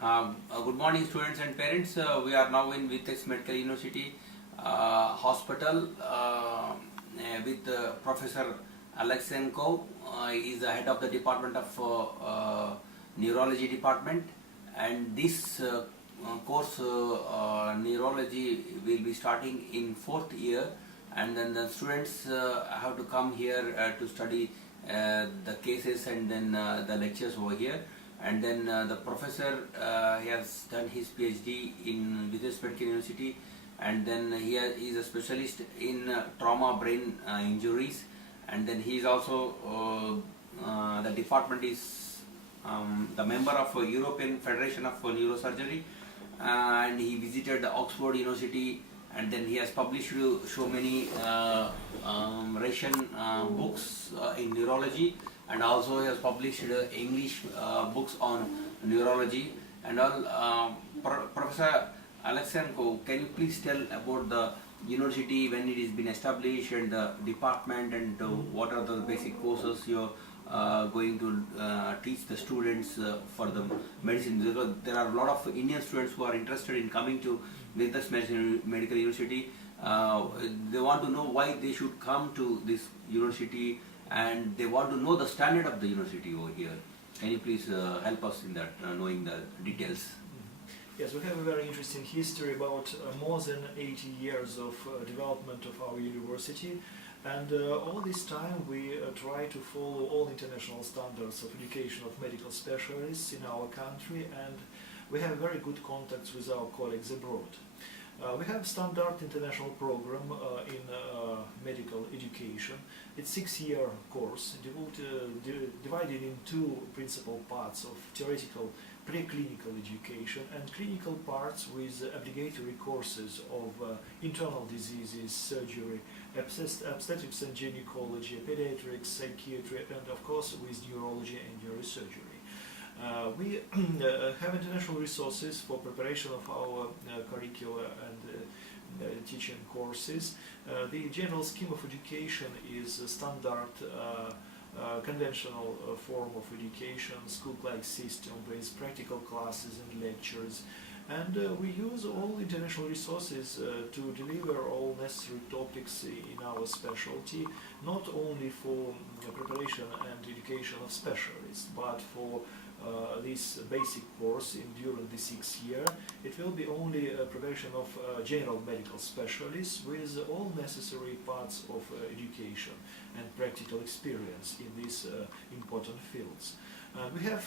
Good morning, students and parents. We are now in Vitebsk Medical University hospital with Professor Alekseyenko. He is the head of the department of neurology department, and this course neurology will be starting in 4th year, and then the students have to come here to study the cases and then the lectures over here. And then the professor has done his PhD in Vitebsk Medical University, and then he is a specialist in trauma brain injuries, and then he is also the department is the member of European Federation of Neurosurgery, and he visited Oxford University, and then he has published so many Russian books in neurology, and also he has published English books on neurology and all. Professor Alekseyenko, can you please tell about the university, when it has been established, and the department, and what are the basic courses you're going to teach the students for the medicine? Because there are a lot of Indian students who are interested in coming to Vitebsk Medical University. They want to know why they should come to this university, and they want to know the standard of the university over here. Can you please help us in that, knowing the details? Yes, we have a very interesting history about more than 80 years of development of our university, and all this time we try to follow all international standards of education of medical specialists in our country, and we have very good contacts with our colleagues abroad. We have standard international program in medical education. It's a 6-year course divided in two principal parts of theoretical preclinical education and clinical parts with obligatory courses of internal diseases, surgery, obstetrics and gynecology, pediatrics, psychiatry, and of course with neurology and neurosurgery. We have international resources for preparation of our curricula and teaching courses. The general scheme of education is a standard conventional form of education, school-like system with practical classes and lectures. And we use all international resources to deliver all necessary topics in our specialty, not only for preparation and education of specialists, but for this basic course during the 6th year. It will be only a preparation of general medical specialists with all necessary parts of education and practical experience in these important fields. We have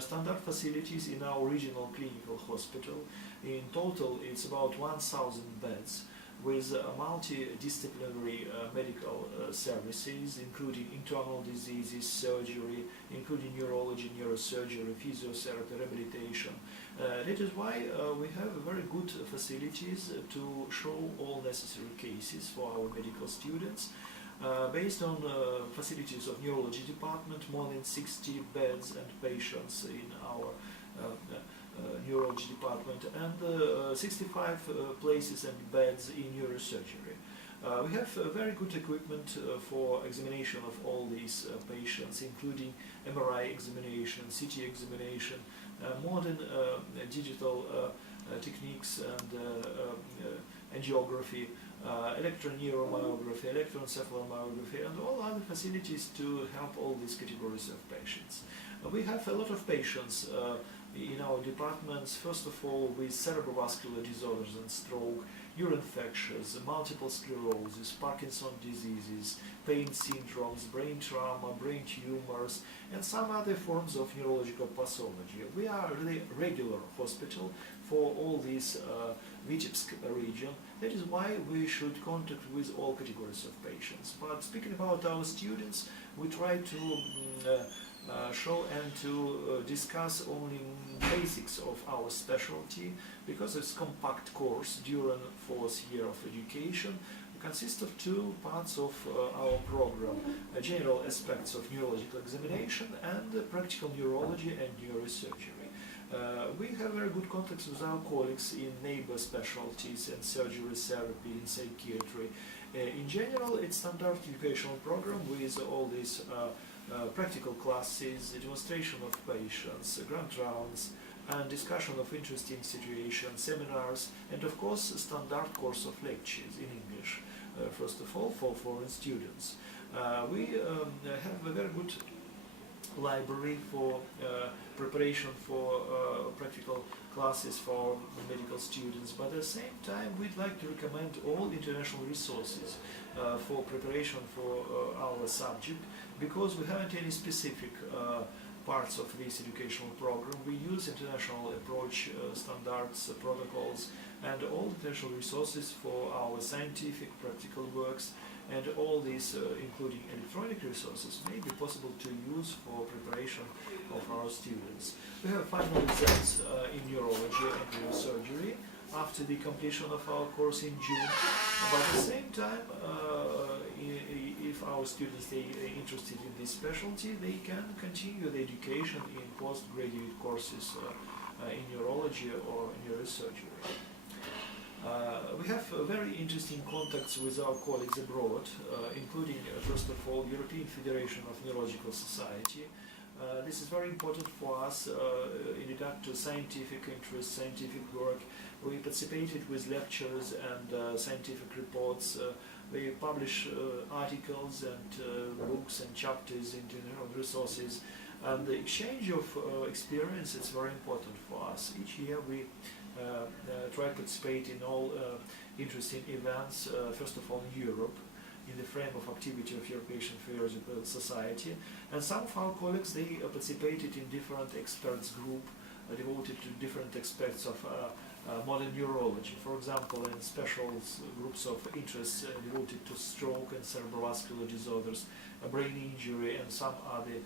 standard facilities in our regional clinical hospital. In total, it's about 1,000 beds with multidisciplinary medical services, including internal diseases, surgery, including neurology, neurosurgery, physiotherapy, rehabilitation. That is why we have very good facilities to show all necessary cases for our medical students. Based on facilities of neurology department, more than 60 beds and patients in our neurology department, and 65 places and beds in neurosurgery. We have very good equipment for examination of all these patients, including MRI examination, CT examination, modern digital techniques and angiography, electroneuromyography, electroencephalomyography, and all other facilities to help all these categories of patients. We have a lot of patients in our departments, first of all with cerebrovascular disorders and stroke, ear infections, multiple sclerosis, Parkinson's diseases, pain syndromes, brain trauma, brain tumors, and some other forms of neurological pathology. We are a really regular hospital for all this Vitebsk region. That is why we should contact with all categories of patients. But speaking about our students, we try to show and to discuss only basics of our specialty, because it's a compact course during 4th year of education. It consists of two parts of our program: general aspects of neurological examination and practical neurology and neurosurgery. We have very good contacts with our colleagues in neighbor specialties and surgery, therapy, and psychiatry. In general, it's standard educational program with all these practical classes, demonstration of patients, grand rounds, and discussion of interesting situations, seminars, and of course a standard course of lectures in English, first of all for foreign students. We have a very good library for preparation for practical classes for medical students, but at the same time we'd like to recommend all international resources for preparation for our subject, because we haven't any specific parts of this educational program. We use international approach, standards, protocols, and all international resources for our scientific practical works, and all these, including electronic resources, may be possible to use for preparation of our students. We have final exams in neurology and neurosurgery after the completion of our course in June, but at the same time, if our students are interested in this specialty, they can continue the education in postgraduate courses in neurology or neurosurgery. We have very interesting contacts with our colleagues abroad, including, first of all, European Federation of Neurological Society. This is very important for us in regard to scientific interest, scientific work. We participated with lectures and scientific reports. We publish articles and books and chapters in general resources. And the exchange of experience is very important for us. Each year we try to participate in all interesting events, first of all in Europe, in the frame of activity of European Physiological Society. And some of our colleagues, they participated in different experts group devoted to different aspects of modern neurology. For example, in special groups of interest devoted to stroke and cerebrovascular disorders, brain injury, and some other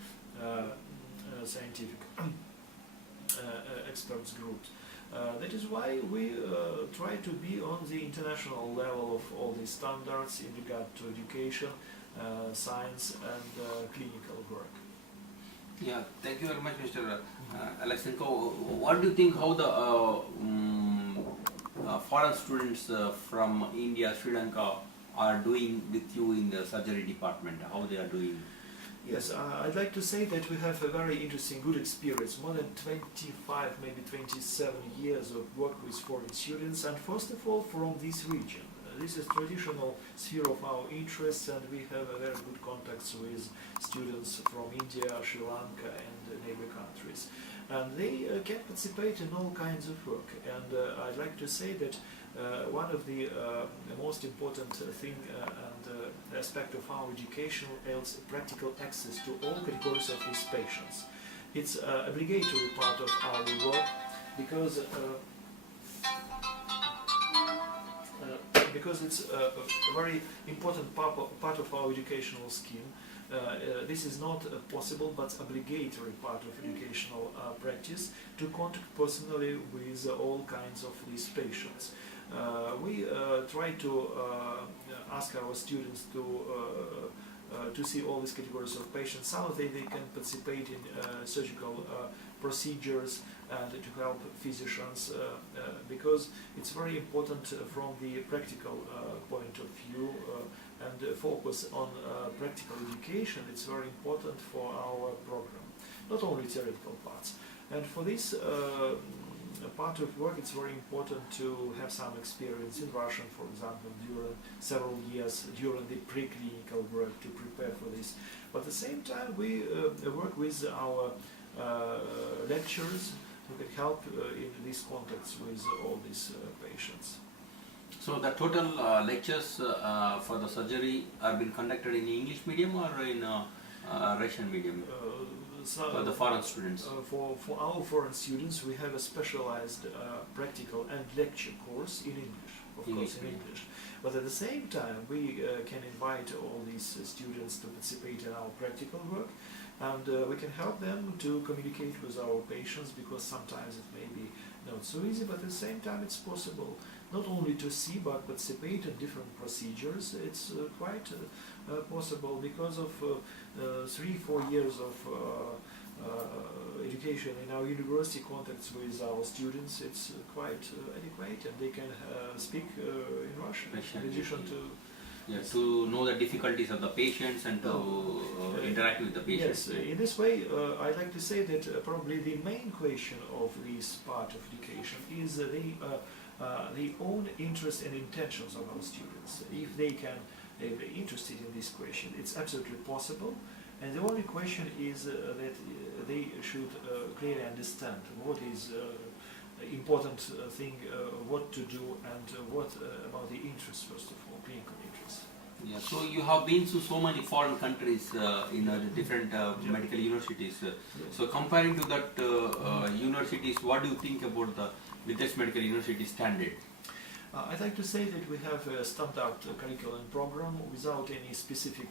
scientific experts groups. That is why we try to be on the international level of all these standards in regard to education, science, and clinical work. Yeah, thank you very much, Mr. Alekseyenko. What do you think how the foreign students from India, Sri Lanka are doing with you in the surgery department? How they are doing? Yes, I'd like to say that we have a very interesting, good experience, more than 25, maybe 27 years of work with foreign students, and first of all from this region. This is traditional sphere of our interests, and we have a very good contacts with students from India, Sri Lanka, and neighbor countries. And they can participate in all kinds of work. And I'd like to say that one of the most important thing and aspect of our education is practical access to all categories of these patients. It's an obligatory part of our work because it's a very important part of our educational scheme. This is not possible but obligatory part of educational practice to contact personally with all kinds of these patients. We try to ask our students to see all these categories of patients. Some of them they can participate in surgical procedures and to help physicians because it's very important from the practical point of view and focus on practical education. It's very important for our program, not only theoretical parts. And for this part of work, it's very important to have some experience in Russian, for example, during several years during the preclinical work to prepare for this. But at the same time, we work with our lecturers who can help in these contacts with all these patients. So the total lectures for the surgery are being conducted in English medium or in Russian medium? For the foreign students? For our foreign students, we have a specialized practical and lecture course in English, of course in English. But at the same time, we can invite all these students to participate in our practical work, and we can help them to communicate with our patients, because sometimes it may be not so easy, but at the same time it's possible not only to see but participate in different procedures. It's quite possible because of 3-4 years of education in our university contacts with our students. It's quite adequate, and they can speak in Russian in addition to Yeah, to know the difficulties of the patients and to interact with the patients. Yes, in this way, I'd like to say that probably the main question of this part of education is the own interest and intentions of our students. If they can be interested in this question, it's absolutely possible. And the only question is that they should clearly understand what is important thing, what to do, and what about the interest, first of all, clinical interest. Yeah, so you have been to so many foreign countries in different medical universities. Yes. So comparing to that universities, what do you think about the Vitebsk Medical University standard? I'd like to say that we have a standard curriculum program without any specific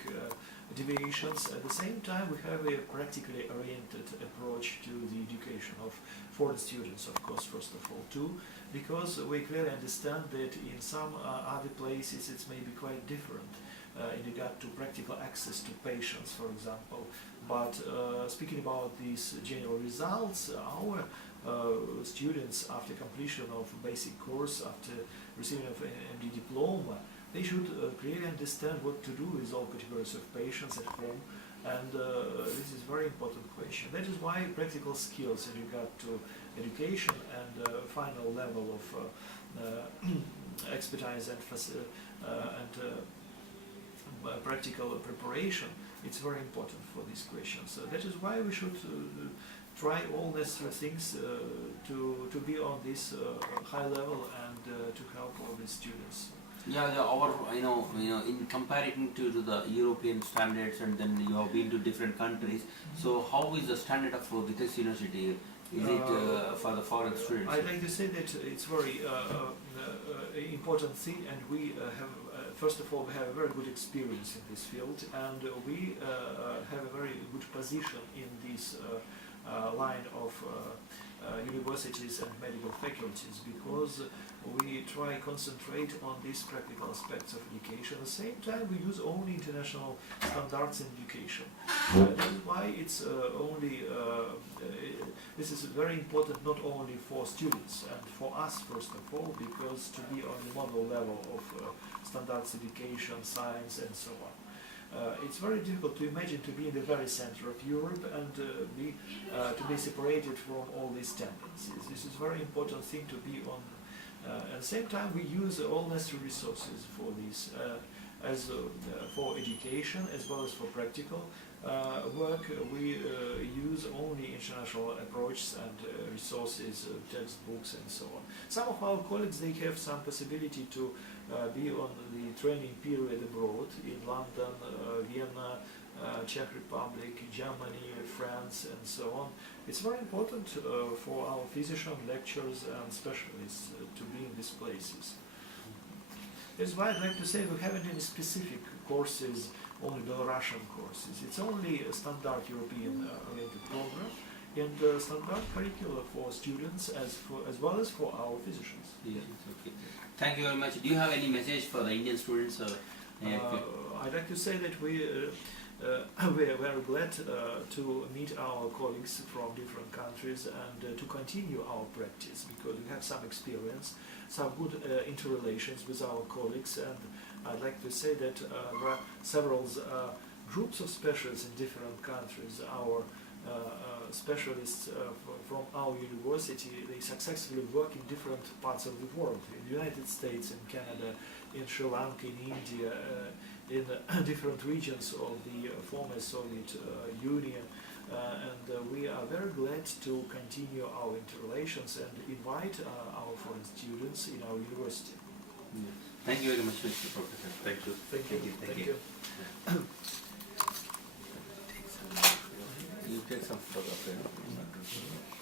deviations. At the same time, we have a practically oriented approach to the education of foreign students, of course, first of all, too, because we clearly understand that in some other places it's maybe quite different in regard to practical access to patients, for example. But speaking about these general results, our students, after completion of basic course, after receiving of an MD diploma, they should clearly understand what to do with all categories of patients at home, and this is a very important question. That is why practical skills in regard to education and final level of expertise and practical preparation, it's very important for these questions. So that is why we should try all necessary things to be on this high level and to help all the students. Yeah, our in comparison to the European standards, and then you have been to different countries. So how is the standard of Vitebsk University? Is it for the foreign students? I'd like to say that it's very important thing, and we have first of all we have a very good experience in this field, and we have a very good position in this line of universities and medical faculties, because we try concentrate on these practical aspects of education. At the same time, we use only international standards in education. That is why it's this is very important not only for students and for us first of all, because to be on the model level of standards education, science, and so on. It's very difficult to imagine to be in the very center of Europe and to be separated from all these tendencies. This is a very important thing to be on. At the same time, we use all necessary resources for this, for education as well as for practical work. We use only international approaches and resources, textbooks, and so on. Some of our colleagues, they have some possibility to be on the training period abroad in London, Vienna, Czech Republic, Germany, France, and so on. It's very important for our physicians, lecturers, and specialists to be in these places. That's why I'd like to say we haven't any specific courses, only Belarusian courses. It's only a standard European oriented program and standard curricula for students as well as for our physicians. Yes, okay. Thank you very much. Do you have any message for the Indian students? I'd like to say that we are very glad to meet our colleagues from different countries and to continue our practice, because we have some experience, some good interrelations with our colleagues, and I'd like to say that there are several groups of specialists in different countries. Our specialists from our university, they successfully work in different parts of the world, in the United States, in Canada, in Sri Lanka, in India, in different regions of the former Soviet Union, and we are very glad to continue our interrelations and invite our foreign students in our university. Yes. Thank you very much, Mr. Professor. Thank you. Thank you. Thank you. You take some photograph.